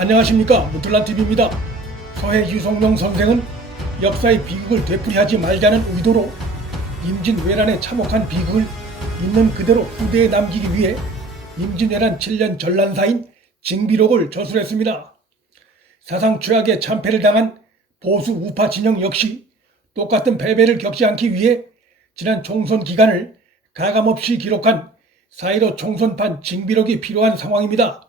안녕하십니까, 무틀란TV입니다. 서해 유성룡 선생은 역사의 비극을 되풀이하지 말자는 의도로 임진왜란에 참혹한 비극을 있는 그대로 후대에 남기기 위해 임진왜란 7년 전란사인 징비록을 저술했습니다. 사상 최악의 참패를 당한 보수 우파 진영 역시 똑같은 패배를 겪지 않기 위해 지난 총선 기간을 가감없이 기록한 4.15 총선판 징비록이 필요한 상황입니다.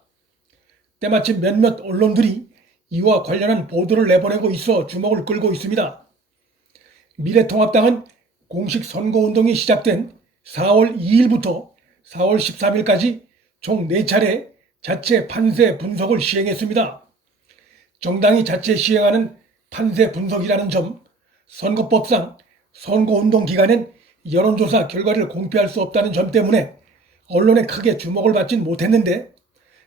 때마침 몇몇 언론들이 이와 관련한 보도를 내보내고 있어 주목을 끌고 있습니다. 미래통합당은 공식 선거운동이 시작된 4월 2일부터 4월 13일까지 총 4차례 자체 판세 분석을 시행했습니다. 정당이 자체 시행하는 판세 분석이라는 점, 선거법상 선거운동 기간엔 여론조사 결과를 공표할 수 없다는 점 때문에 언론에 크게 주목을 받진 못했는데,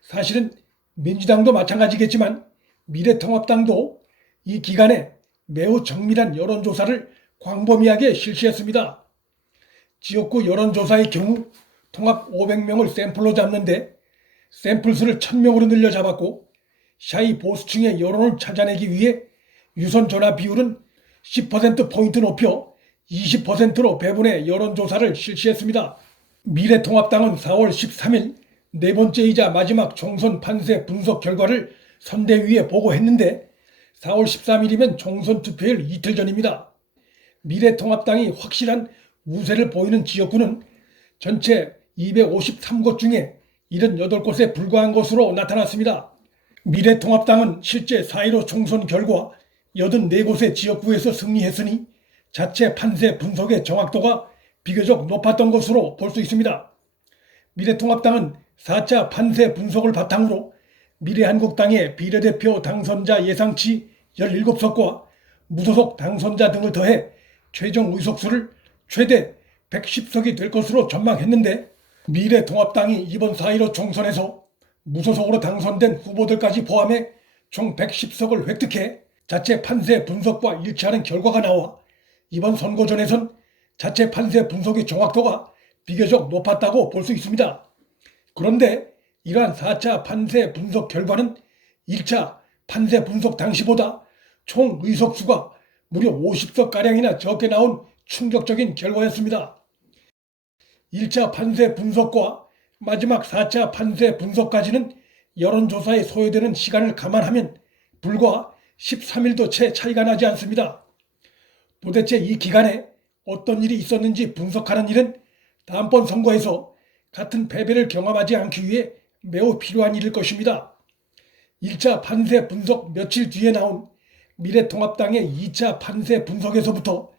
사실은 민주당도 마찬가지겠지만 미래통합당도 이 기간에 매우 정밀한 여론조사를 광범위하게 실시했습니다. 지역구 여론조사의 경우 통합 500명을 샘플로 잡는데 샘플 수를 1000명으로 늘려 잡았고, 샤이 보수층의 여론을 찾아내기 위해 유선 전화 비율은 10%포인트 높여 20%로 배분해 여론조사를 실시했습니다. 미래통합당은 4월 13일 네 번째이자 마지막 총선 판세 분석 결과를 선대위에 보고했는데 4월 13일이면 총선 투표일 이틀 전입니다. 미래통합당이 확실한 우세를 보이는 지역구는 전체 253곳 중에 78곳에 불과한 것으로 나타났습니다. 미래통합당은 실제 4.15 총선 결과 84곳의 지역구에서 승리했으니 자체 판세 분석의 정확도가 비교적 높았던 것으로 볼 수 있습니다. 미래통합당은 4차 판세 분석을 바탕으로 미래한국당의 비례대표 당선자 예상치 17석과 무소속 당선자 등을 더해 최종 의석수를 최대 110석이 될 것으로 전망했는데, 미래통합당이 이번 4.15 총선에서 무소속으로 당선된 후보들까지 포함해 총 110석을 획득해 자체 판세 분석과 일치하는 결과가 나와 이번 선거전에선 자체 판세 분석의 정확도가 비교적 높았다고 볼 수 있습니다. 그런데 이러한 4차 판세 분석 결과는 1차 판세 분석 당시보다 총 의석수가 무려 50석가량이나 적게 나온 충격적인 결과였습니다. 1차 판세 분석과 마지막 4차 판세 분석까지는 여론조사에 소요되는 시간을 감안하면 불과 13일도 채 차이가 나지 않습니다. 도대체 이 기간에 어떤 일이 있었는지 분석하는 일은 다음번 선거에서 같은 패배를 경험하지 않기 위해 매우 필요한 일일 것입니다. 1차 판세 분석 며칠 뒤에 나온 미래통합당의 2차 판세 분석에서부터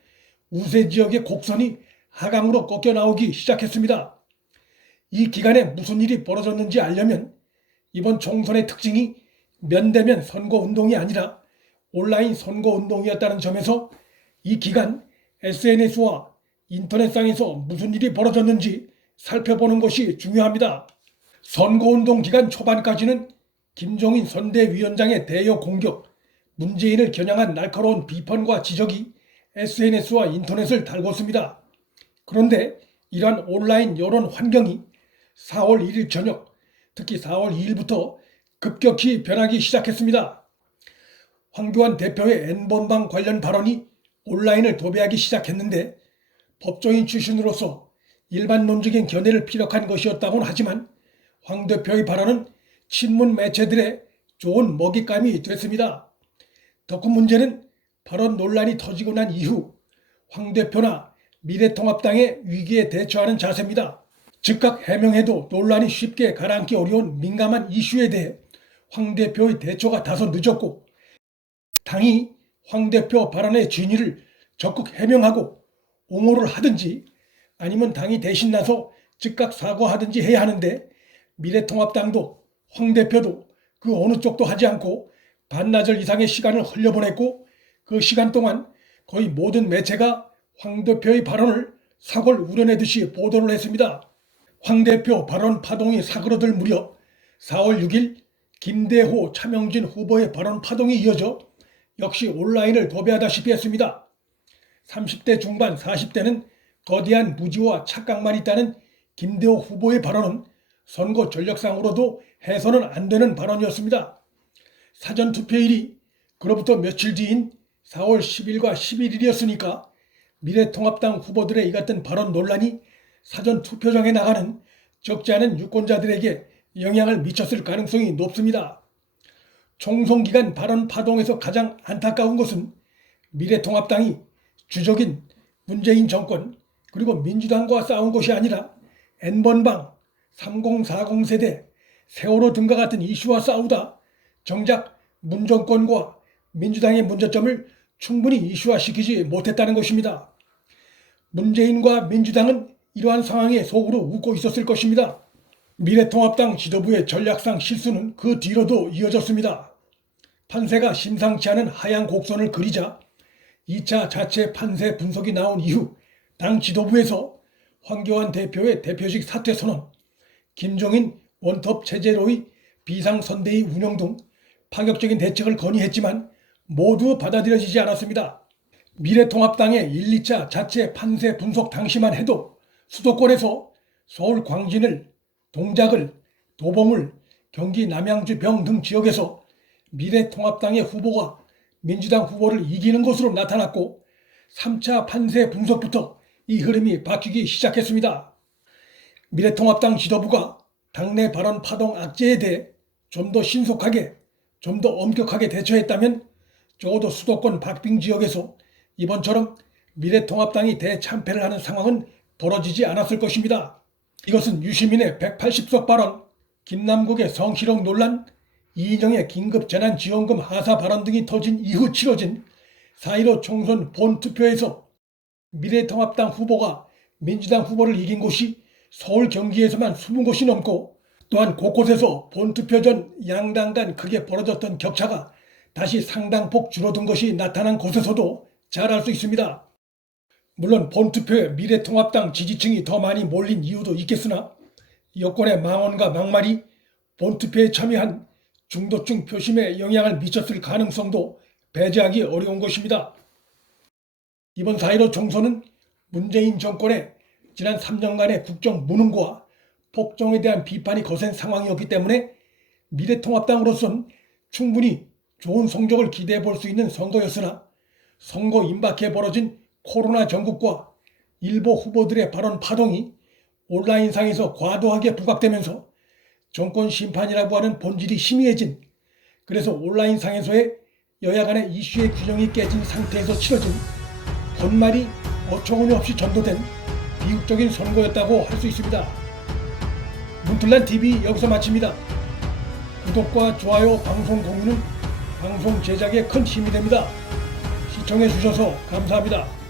우세 지역의 곡선이 하강으로 꺾여 나오기 시작했습니다. 이 기간에 무슨 일이 벌어졌는지 알려면 이번 총선의 특징이 면대면 선거운동이 아니라 온라인 선거운동이었다는 점에서 이 기간 SNS와 인터넷상에서 무슨 일이 벌어졌는지 살펴보는 것이 중요합니다. 선거운동 기간 초반까지는 김종인 선대위원장의 대여 공격, 문재인을 겨냥한 날카로운 비판과 지적이 SNS와 인터넷을 달궜습니다. 그런데 이러한 온라인 여론 환경이 4월 1일 저녁, 특히 4월 2일부터 급격히 변하기 시작했습니다. 황교안 대표의 N번방 관련 발언이 온라인을 도배하기 시작했는데, 법조인 출신으로서 일반론적인 견해를 피력한 것이었다고는 하지만 황 대표의 발언은 친문 매체들의 좋은 먹잇감이 됐습니다. 더 큰 문제는 발언 논란이 터지고 난 이후 황 대표나 미래통합당의 위기에 대처하는 자세입니다. 즉각 해명해도 논란이 쉽게 가라앉기 어려운 민감한 이슈에 대해 황 대표의 대처가 다소 늦었고, 당이 황 대표 발언의 진위를 적극 해명하고 옹호를 하든지 아니면 당이 대신 나서 즉각 사과하든지 해야 하는데, 미래통합당도 황 대표도 그 어느 쪽도 하지 않고 반나절 이상의 시간을 흘려보냈고, 그 시간 동안 거의 모든 매체가 황 대표의 발언을 사골 우려내듯이 보도를 했습니다. 황 대표 발언 파동이 사그러들 무렵 4월 6일 김대호, 차명진 후보의 발언 파동이 이어져 역시 온라인을 도배하다시피 했습니다. 30대 중반 40대는 거대한 무지와 착각만 있다는 김대호 후보의 발언은 선거 전략상으로도 해서는 안 되는 발언이었습니다. 사전투표일이 그로부터 며칠 뒤인 4월 10일과 11일이었으니까 미래통합당 후보들의 이 같은 발언 논란이 사전투표장에 나가는 적지 않은 유권자들에게 영향을 미쳤을 가능성이 높습니다. 총선 기간 발언 파동에서 가장 안타까운 것은 미래통합당이 주적인 문재인 정권 그리고 민주당과 싸운 것이 아니라 N번방, 3040 세대, 세월호 등과 같은 이슈와 싸우다 정작 문정권과 민주당의 문제점을 충분히 이슈화시키지 못했다는 것입니다. 문재인과 민주당은 이러한 상황에 속으로 웃고 있었을 것입니다. 미래통합당 지도부의 전략상 실수는 그 뒤로도 이어졌습니다. 판세가 심상치 않은 하향 곡선을 그리자 2차 자체 판세 분석이 나온 이후 당 지도부에서 황교안 대표의 대표직 사퇴 선언, 김종인 원톱 체제로의 비상선대위 운영 등 파격적인 대책을 건의했지만 모두 받아들여지지 않았습니다. 미래통합당의 1, 2차 자체 판세 분석 당시만 해도 수도권에서 서울 광진을, 동작을, 도봉을, 경기 남양주 병 등 지역에서 미래통합당의 후보가 민주당 후보를 이기는 것으로 나타났고 3차 판세 분석부터 이 흐름이 바뀌기 시작했습니다. 미래통합당 지도부가 당내 발언 파동 악재에 대해 좀 더 신속하게, 좀 더 엄격하게 대처했다면 적어도 수도권 박빙 지역에서 이번처럼 미래통합당이 대참패를 하는 상황은 벌어지지 않았을 것입니다. 이것은 유시민의 180석 발언, 김남국의 성희롱 논란, 이인영의 긴급재난지원금 하사 발언 등이 터진 이후 치러진 4.15 총선 본투표에서 미래통합당 후보가 민주당 후보를 이긴 곳이 서울 경기에서만 20곳이 넘고 또한 곳곳에서 본투표 전 양당 간 크게 벌어졌던 격차가 다시 상당폭 줄어든 것이 나타난 곳에서도 잘 알 수 있습니다. 물론 본투표에 미래통합당 지지층이 더 많이 몰린 이유도 있겠으나 여권의 망언과 막말이 본투표에 참여한 중도층 표심에 영향을 미쳤을 가능성도 배제하기 어려운 것입니다. 이번 4.15 총선은 문재인 정권의 지난 3년간의 국정 무능과 폭정에 대한 비판이 거센 상황이었기 때문에 미래통합당으로선 충분히 좋은 성적을 기대해 볼 수 있는 선거였으나 선거 임박해 벌어진 코로나 전국과 일부 후보들의 발언 파동이 온라인상에서 과도하게 부각되면서 정권 심판이라고 하는 본질이 희미해진, 그래서 온라인상에서의 여야 간의 이슈의 균형이 깨진 상태에서 치러진 본말이 어처구니없이 전도된 비극적인 선거였다고 할 수 있습니다. 문틀란TV 여기서 마칩니다. 구독과 좋아요, 방송 공유는 방송 제작에 큰 힘이 됩니다. 시청해 주셔서 감사합니다.